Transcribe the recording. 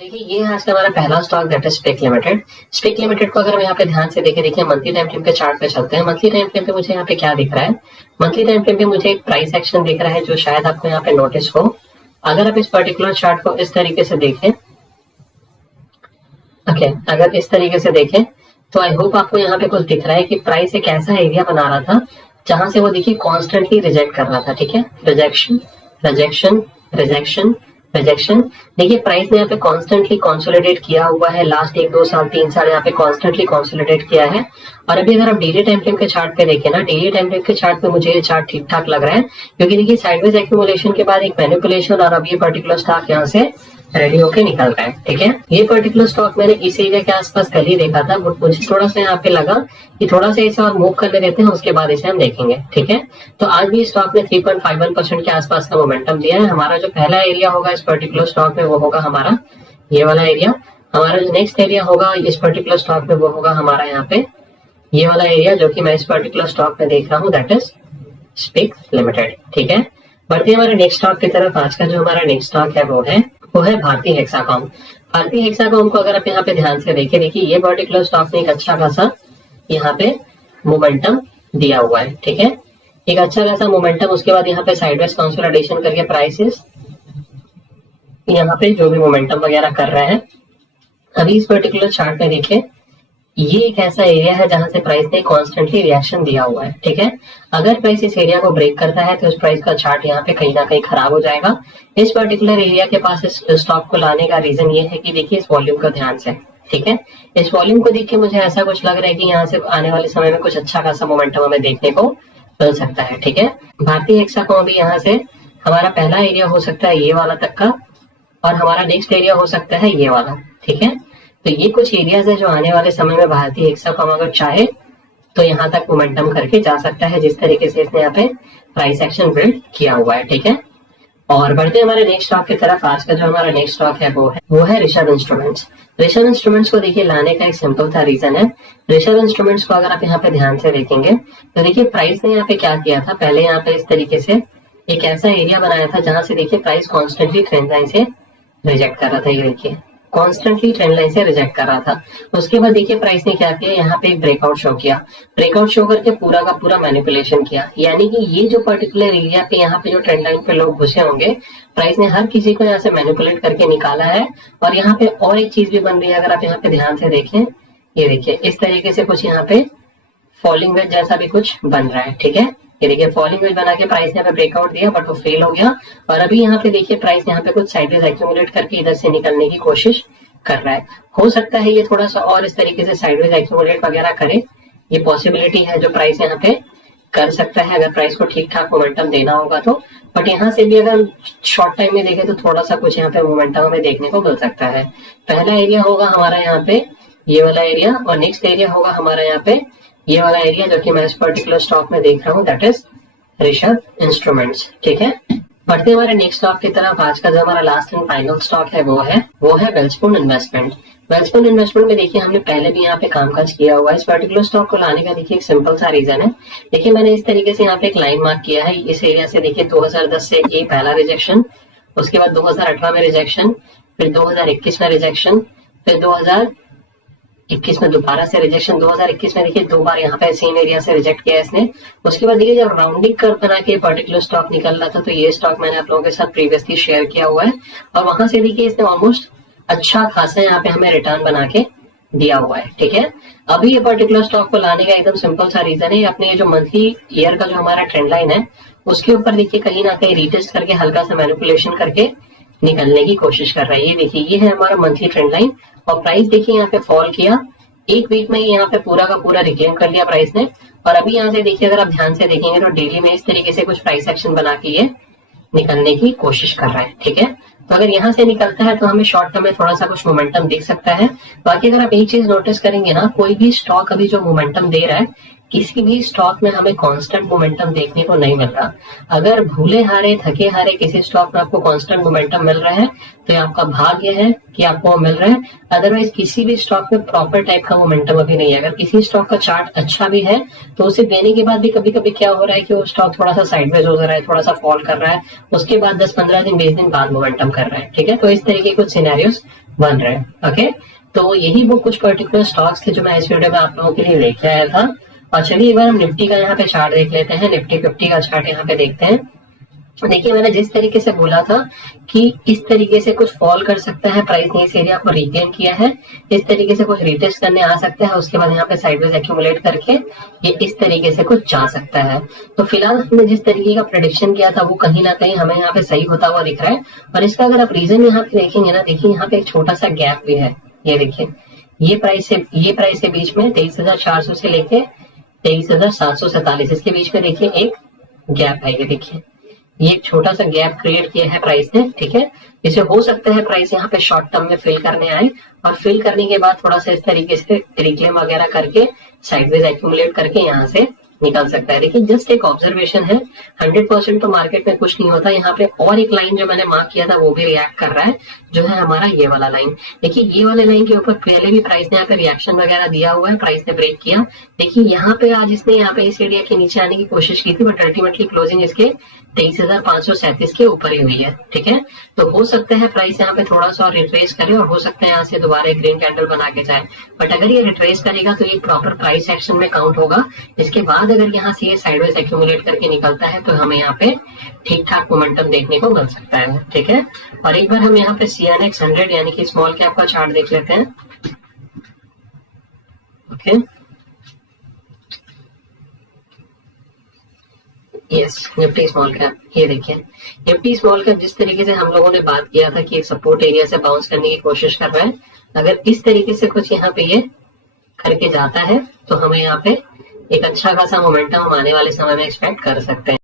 देखिए ये है आज का हमारा पहला stock that is spec limited. Spec limited को अगर हम यहाँ पे ध्यान से देखिए मंथली टाइम फ्रेम के चार्ट पे चलते हैं। मंथली टाइम फ्रेम पे मुझे यहाँ पे क्या दिख रहा है, मंथली टाइम फ्रेम पे मुझे एक प्राइस एक्शन दिख रहा है जो शायद आपको यहाँ पे नोटिस हो। अगर आप इस पर्टिकुलर चार्ट को इस तरीके से देखें, ओके, अगर इस तरीके से देखें तो आई होप आपको यहाँ पे कुछ दिख रहा है कि प्राइस एक ऐसा एरिया बना रहा था जहां से वो देखिए कॉन्स्टेंटली रिजेक्ट कर रहा था। ठीक है, रिजेक्शन रिजेक्शन रिजेक्शन रिजेक्शन। देखिए प्राइस ने यहाँ पे कॉन्स्टेंटली कंसोलिडेट किया हुआ है, लास्ट 1 2 साल 3 साल यहाँ पे कॉन्स्टेंटली कंसोलिडेट किया है। और अभी अगर आप डेली टाइम फ्रेम के चार्ट पे देखें ना, डेली टाइम फ्रेम के चार्ट पे मुझे ये चार्ट ठीक ठाक लग रहा है, क्योंकि देखिए साइडवेज एक्यूमुलेशन के बाद एक मैनिपुलेशन और अब ये पर्टिकुलर स्टॉक यहाँ से रेडी होके निकल रहा है। ठीक है, ये पर्टिकुलर स्टॉक मैंने इस एरिया के आसपास कल ही देखा था, बट मुझे थोड़ा सा यहाँ पे लगा कि थोड़ा सा इसे और मूव करने देते हैं, उसके बाद इसे हम देखेंगे। ठीक है, तो आज भी स्टॉक ने 3.51% के आसपास का मोमेंटम दिया है। हमारा जो पहला एरिया होगा इस पर्टिकुलर स्टॉक में वो होगा हमारा ये वाला एरिया। हमारा जो नेक्स्ट एरिया होगा इस पर्टिकुलर स्टॉक में वो होगा हमारा यहाँ पे ये वाला एरिया, जो कि मैं इस पर्टिकुलर स्टॉक में देख रहा हूँ, दैट इज स्पेक लिमिटेड। ठीक है, बढ़ते हमारे नेक्स्ट स्टॉक की तरफ। आज का जो हमारा नेक्स्ट स्टॉक है वो है भारतीय हेक्साकॉम। भारतीय हेक्साकॉम को अगर आप यहाँ पे ध्यान से देखिए ये पर्टिकुलर स्टॉक ने एक अच्छा खासा यहाँ पे मोमेंटम दिया हुआ है। ठीक है, एक अच्छा खासा मोमेंटम, उसके बाद यहाँ पे साइडवेज कंसोलिडेशन करके प्राइसेस यहाँ पे जो भी मोमेंटम वगैरह कर रहे हैं। अभी इस पर्टिकुलर चार्ट में देखिए ये एक ऐसा एरिया है जहां से प्राइस ने कॉन्स्टेंटली रिएक्शन दिया हुआ है। ठीक है, अगर प्राइस इस एरिया को ब्रेक करता है तो इस प्राइस का चार्ट यहाँ पे कहीं ना कहीं खराब हो जाएगा। इस पर्टिकुलर एरिया के पास इस स्टॉक को लाने का रीजन ये है कि देखिए इस वॉल्यूम का ध्यान से, ठीक है, इस वॉल्यूम को देख के मुझे ऐसा कुछ लग रहा है कि यहाँ से आने वाले समय में कुछ अच्छा खासा मोमेंटम हमें देखने को मिल सकता है। ठीक है, भारतीय हेक्साकॉम भी यहाँ से हमारा पहला एरिया हो सकता है ये वाला तक का, और हमारा नेक्स्ट एरिया हो सकता है ये वाला। ठीक है, तो ये कुछ एरियाज है जो आने वाले समय में भारतीय हेक्साकॉम अगर चाहे तो यहाँ तक मोमेंटम करके जा सकता है, जिस तरीके से इसने यहाँ पे प्राइस एक्शन बिल्ड किया हुआ है। ठीक है, और बढ़ते हमारे नेक्स्ट स्टॉक की तरफ। आज का जो हमारा नेक्स्ट स्टॉक है वो है ऋषभ इंस्ट्रूमेंट्स। ऋषभ इंस्ट्रूमेंट्स को देखिए लाने का एक सिंपल सा रीजन है। ऋषभ इंस्ट्रूमेंट्स को अगर आप यहाँ पे ध्यान से देखेंगे तो देखिए प्राइस ने यहाँ पे क्या किया था, पहले यहाँ पे इस तरीके से एक ऐसा एरिया बनाया था जहां से देखिए प्राइस कॉन्स्टेंटली ट्रेंड लाइन से रिजेक्ट कर रहा था। ये देखिए कॉन्स्टेंटली ट्रेंड लाइन से रिजेक्ट कर रहा था। उसके बाद देखिए प्राइस ने क्या किया, यहाँ पे एक ब्रेकआउट शो किया, ब्रेकआउट शो करके पूरा का पूरा मैनिपुलेशन किया। यानी कि ये जो पर्टिकुलर एरिया पे यहाँ पे जो ट्रेंड लाइन पे लोग घुसे होंगे, प्राइस ने हर किसी को यहाँ से मैनिपुलेट करके निकाला है। और यहाँ पे और एक चीज भी बन रही है, अगर आप यहाँ पे ध्यान से देखें, ये देखिए इस तरीके से कुछ यहाँ पे फॉलिंग वेज जैसा भी कुछ बन रहा है। ठीक है, ये देखिए फॉलिंग वेज बना के प्राइस ने यहाँ पे ब्रेकआउट दिया बट वो फेल हो गया। और अभी यहाँ पे देखिए प्राइस यहाँ पे कुछ साइडवेज एक्यूमुलेट करके इधर से निकलने की कोशिश कर रहा है। हो सकता है ये थोड़ा सा और इस तरीके से साइडवेज एक्यूमुलेट वगैरह करे, ये पॉसिबिलिटी है जो प्राइस यहाँ पे कर सकता है अगर प्राइस को ठीक ठाक मोमेंटम देना होगा तो। बट यहाँ से भी अगर शॉर्ट टाइम में देखें तो थोड़ा सा कुछ यहाँ पे मोमेंटम हमें देखने को मिल सकता है। पहला एरिया होगा हमारा यहाँ पे ये वाला एरिया, और नेक्स्ट एरिया होगा हमारा यहाँ पे ये वाला एरिया, जो कि मैं इस पर्टिकुलर स्टॉक में देख रहा हूँ, दैट इज ऋषभ इंस्ट्रूमेंट्स। ठीक है, बढ़ते हमारे नेक्स्ट स्टॉक की तरफ। आज का जो हमारा लास्ट एंड फाइनल स्टॉक है वो है वेल्सपुन इन्वेस्टमेंट। वेल्सपुन इन्वेस्टमेंट में देखिए हमने पहले भी यहाँ पे कामकाज किया हुआ है। इस पर्टिकुलर स्टॉक को लाने का देखिए एक सिंपल सा रीजन है। देखिए मैंने इस तरीके से यहाँ पे एक लाइन मार्क किया है, इस एरिया से देखिए 2010 से ये पहला रिजेक्शन, उसके बाद 2018 में रिजेक्शन, फिर 2021 में रिजेक्शन, फिर 2021 में दोबारा से रिजेक्शन, 2021 में देखिए 2 बार यहाँ पे सेम एरिया से रिजेक्ट किया इसने। उसके बाद देखिए जब राउंडिंग कर्व बना के पर्टिकुलर स्टॉक निकल रहा था तो ये स्टॉक मैंने आप लोगों के साथ प्रीवियसली शेयर किया हुआ है, और वहां से देखिए इसने ऑलमोस्ट अच्छा खासा यहाँ पे हमें रिटर्न बना के दिया हुआ है। ठीक है, अभी ये पर्टिकुलर स्टॉक को लाने का एकदम सिंपल सा रीजन है, अपने ये जो मंथली ईयर का जो हमारा ट्रेंड लाइन है उसके ऊपर देखिए कहीं ना कहीं रीटेस्ट करके हल्का सा मैनिपुलेशन करके निकलने की कोशिश कर रहा है। ये देखिए ये है हमारा मंथली ट्रेंड लाइन, और प्राइस देखिए यहाँ पे फॉल किया, एक वीक में ही यहाँ पे पूरा का पूरा रिक्लेम कर लिया प्राइस ने। और अभी यहाँ से देखिए अगर आप ध्यान से देखेंगे तो डेली में इस तरीके से कुछ प्राइस एक्शन बना के ये निकलने की कोशिश कर रहा है। ठीक है, तो अगर यहाँ से निकलता है तो हमें शॉर्ट टर्म में थोड़ा सा कुछ मोमेंटम दिख सकता है। बाकी अगर आप एक चीज नोटिस करेंगे ना, कोई भी स्टॉक अभी जो मोमेंटम दे रहा है, किसी भी स्टॉक में हमें कांस्टेंट मोमेंटम देखने को नहीं मिल रहा। अगर भूले हारे थके हारे किसी स्टॉक में आपको कांस्टेंट मोमेंटम मिल रहा है तो ये आपका भाग्य है कि आपको मिल रहा है। अदरवाइज किसी भी स्टॉक में प्रॉपर टाइप का मोमेंटम अभी नहीं है। अगर किसी स्टॉक का चार्ट अच्छा भी है तो उसे देने के बाद भी कभी कभी क्या हो रहा है कि वो स्टॉक थोड़ा सा साइडवेज हो रहा है, थोड़ा सा फॉल कर रहा है, उसके बाद 10-15 दिन 20 दिन बाद मोमेंटम कर रहा है। ठीक है, तो इस तरीके कुछ सिनेरियोस बन रहे हैं। ओके, तो यही वो कुछ पर्टिकुलर स्टॉक्स थे जो मैं इस वीडियो में आप लोगों के लिए लेके आया था। और चलिए एक बार हम निफ्टी का यहाँ पे चार्ट देख लेते हैं, निफ्टी 50 का चार्ट यहाँ पे देखते हैं। देखिए मैंने जिस तरीके से बोला था कि इस तरीके से कुछ फॉल कर सकता है, प्राइस ने इस एरिया को रिगेन किया है, इस तरीके से कुछ रिटेस्ट करने आ सकता है, उसके बाद यहाँ पे साइडवेज एक्यूमुलेट करके ये इस तरीके से कुछ जा सकता है। तो फिलहाल हमने जिस तरीके का प्रेडिक्शन किया था वो कहीं ना कहीं हमें यहाँ पे सही होता हुआ दिख रहा है। और इसका अगर आप रीजन यहाँ पे देखेंगे ना, देखिए यहाँ पे एक छोटा सा गैप भी है। ये देखिए ये प्राइस के बीच में 23,400 से लेके 23,747 इसके बीच में देखिए एक गैप है। ये देखिए ये एक छोटा सा गैप क्रिएट किया है प्राइस ने, ठीक है। इसे हो सकता है प्राइस यहाँ पे शॉर्ट टर्म में फिल करने आए और फिल करने के बाद थोड़ा सा इस तरीके से रिक्लेम वगैरह करके साइडवेज एक्यूमुलेट करके यहाँ से निकल सकता है। देखिए जस्ट एक ऑब्जर्वेशन है, 100% तो मार्केट में कुछ नहीं होता। यहाँ पे और एक लाइन जो मैंने मार्क किया था वो भी रिएक्ट कर रहा है, जो है हमारा ये वाला लाइन। देखिए ये वाले लाइन के ऊपर पहले भी प्राइस ने यहाँ पे रिएक्शन वगैरह दिया हुआ है, प्राइस ने ब्रेक किया। देखिए यहाँ पे आज इसने यहाँ पे इस एरिया के नीचे आने की कोशिश की थी, बट अल्टीमेटली क्लोजिंग इसके 23,537 के ऊपर ही हुई है, ठीक है। तो हो सकता है प्राइस यहाँ पे थोड़ा सा और रिट्रेस करे और हो सकता है यहाँ से दोबारा एक ग्रीन कैंडल बना के जाए। बट अगर ये रिट्रेस करेगा तो ये प्रॉपर प्राइस एक्शन में काउंट होगा। इसके बाद अगर यहाँ से ये साइडवेज एक्यूमुलेट करके निकलता है तो हमें यहाँ पे ठीक ठाक मोमेंटम देखने को मिल सकता है, ठीक है। और एक बार हम यहाँ पे CNX 100 यानी कि स्मॉल कैप का चार्ट देख लेते हैं। Okay, yes, Nifty small cap. ये देखिए निफ्टी स्मॉल कैप जिस तरीके से हम लोगों ने बात किया था कि एक सपोर्ट एरिया से बाउंस करने की कोशिश कर रहा है, अगर इस तरीके से कुछ यहाँ पे ये करके जाता है तो हमें यहाँ पे एक अच्छा खासा मोमेंटम हम आने वाले समय में एक्सपेक्ट कर सकते हैं।